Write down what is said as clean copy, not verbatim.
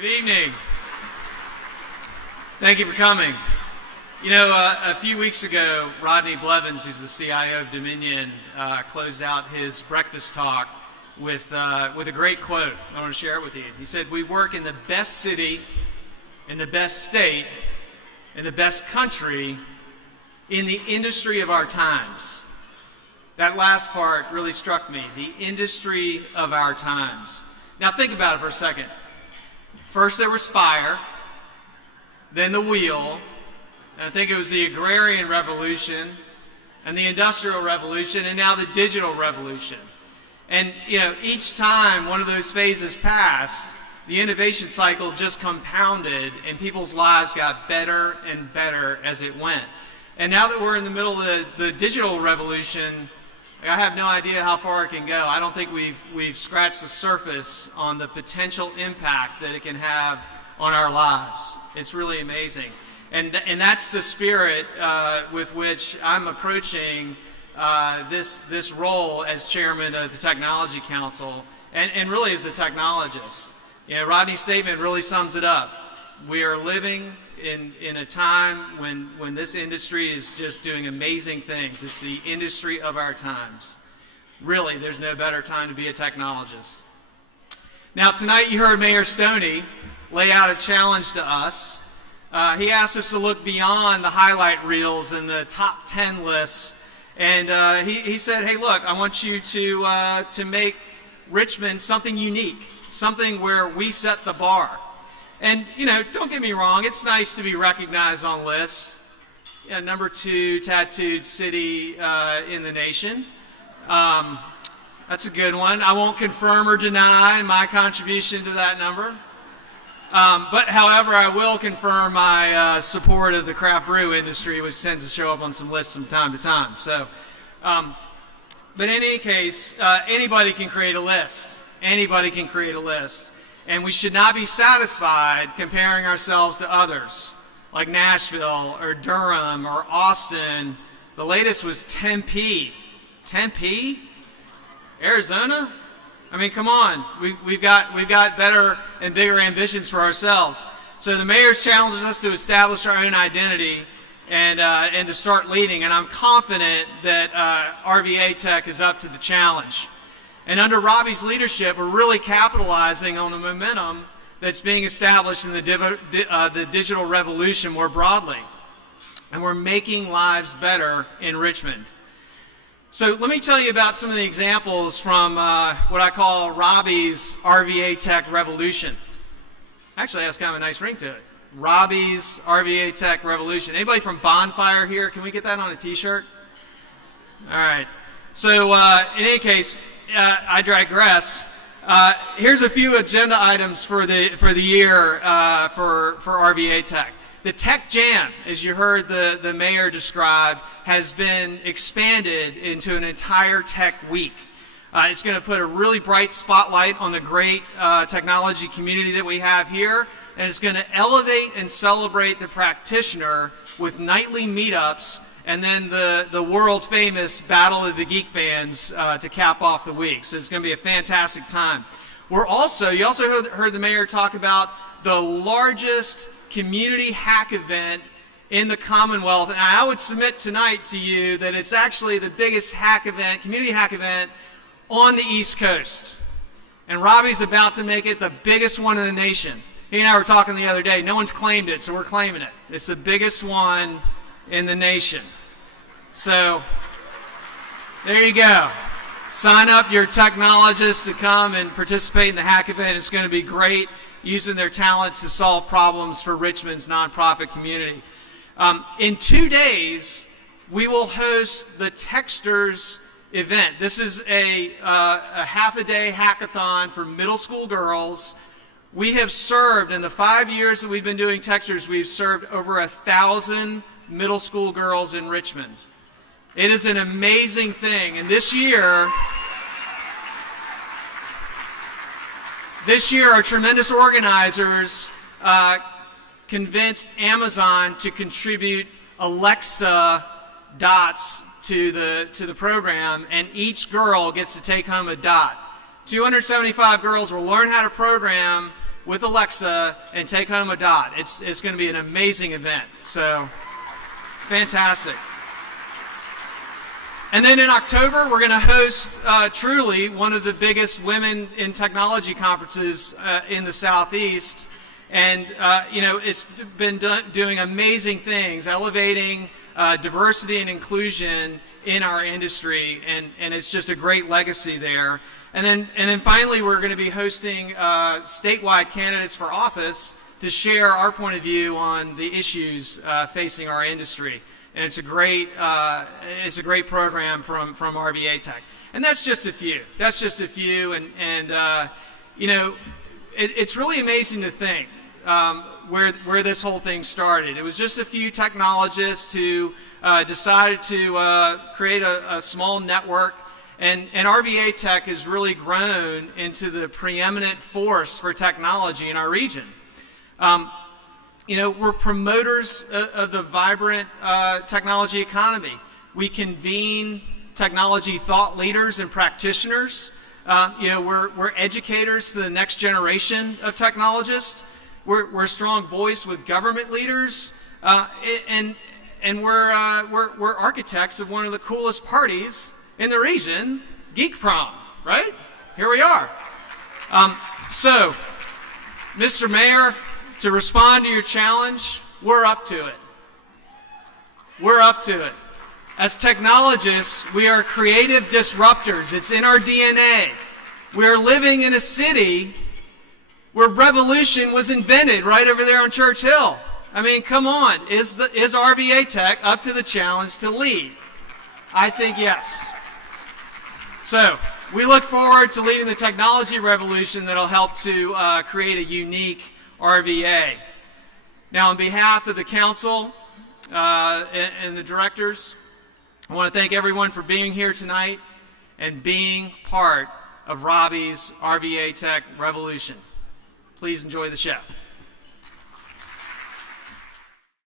Good evening. Thank you for coming. You know, a few weeks ago, Rodney Blevins, who's the CIO of Dominion, closed out his breakfast talk with a great quote. I want to share it with you. He said, "We work in the best city, in the best state, in the best country, in the industry of our times." That last part really struck me, the industry of our times. Now think about it for a second. First there was fire, then the wheel, and I think it was the agrarian revolution and the industrial revolution and now the digital revolution. And you know, each time one of those phases passed, the innovation cycle just compounded and people's lives got better and better as it went. And now that we're in the middle of the digital revolution, I have no idea how far it can go. I don't think we've scratched the surface on the potential impact that it can have on our lives. It's really amazing. And that's the spirit with which I'm approaching this role as chairman of the Technology Council and really as a technologist. You know, Rodney's statement really sums it up. We are living in a time when this industry is just doing amazing things. It's the industry of our times. Really, there's no better time to be a technologist. Now tonight you heard Mayor Stoney lay out a challenge to us. He asked us to look beyond the highlight reels and the top 10 lists, and he said, hey look, I want you to make Richmond something unique, something where we set the bar. And, you know, don't get me wrong, it's nice to be recognized on lists. Yeah, number 2 tattooed city in the nation. That's a good one. I won't confirm or deny my contribution to that number. But, however, I will confirm my support of the craft brew industry, which tends to show up on some lists from time to time. So, but in any case, anybody can create a list. Anybody can create a list. And we should not be satisfied comparing ourselves to others, like Nashville or Durham or Austin. The latest was Tempe. Tempe? Arizona? I mean, come on. We've got better and bigger ambitions for ourselves. So the mayor's challenges us to establish our own identity and to start leading. And I'm confident that rvatech is up to the challenge. And under Robbie's leadership, we're really capitalizing on the momentum that's being established in the digital revolution more broadly. And we're making lives better in Richmond. So let me tell you about some of the examples from what I call Robbie's rvatech revolution. Actually, that's kind of a nice ring to it. Robbie's rvatech revolution. Anybody from Bonfire here? Can we get that on a t-shirt? All right. So in any case, I digress. Here's a few agenda items for the year for rvatech. The Tech Jam, as you heard the mayor describe, has been expanded into an entire tech week. It's going to put a really bright spotlight on the great technology community that we have here, and it's going to elevate and celebrate the practitioner with nightly meetups and then the world-famous Battle of the Geek Bands to cap off the week. So it's going to be a fantastic time. You also heard the mayor talk about the largest community hack event in the Commonwealth. And I would submit tonight to you that it's actually the biggest community hack event on the East Coast. And Robbie's about to make it the biggest one in the nation. He and I were talking the other day. No one's claimed it, so we're claiming it. It's the biggest one in the nation. So there you go. Sign up your technologists to come and participate in the hack event. It's going to be great, using their talents to solve problems for Richmond's nonprofit community. In 2 days, we will host the Techsters event. This is a half-a-day hackathon for middle school girls. We have served, in the 5 years that we've been doing Techsters, we've served over 1,000 middle school girls in Richmond. It is an amazing thing. And this year, our tremendous organizers convinced Amazon to contribute Alexa dots to the program, and each girl gets to take home a dot. 275 girls will learn how to program with Alexa and take home a dot. It's going to be an amazing event. So, fantastic. And then in October, we're going to host truly one of the biggest women in technology conferences in the Southeast. And, it's been doing amazing things, elevating diversity and inclusion in our industry. And it's just a great legacy there. And then finally, we're going to be hosting statewide candidates for office to share our point of view on the issues facing our industry. And it's a great program from rvatech. And that's just a few. It's really amazing to think where this whole thing started. It was just a few technologists who decided to create a small network, and rvatech has really grown into the preeminent force for technology in our region. We're promoters of the vibrant technology economy. We convene technology thought leaders and practitioners. We're educators to the next generation of technologists. We're a strong voice with government leaders, and we're architects of one of the coolest parties in the region, Geek Prom. Right? Here we are. So, Mr. Mayor, to respond to your challenge, we're up to it. We're up to it. As technologists, we are creative disruptors. It's in our DNA. We are living in a city where revolution was invented right over there on Church Hill. I mean, come on. Is rvatech up to the challenge to lead? I think yes. So, we look forward to leading the technology revolution that'll help to create a unique RVA. Now, on behalf of the council and the directors, I want to thank everyone for being here tonight and being part of Robbie's rvatech revolution. Please enjoy the show.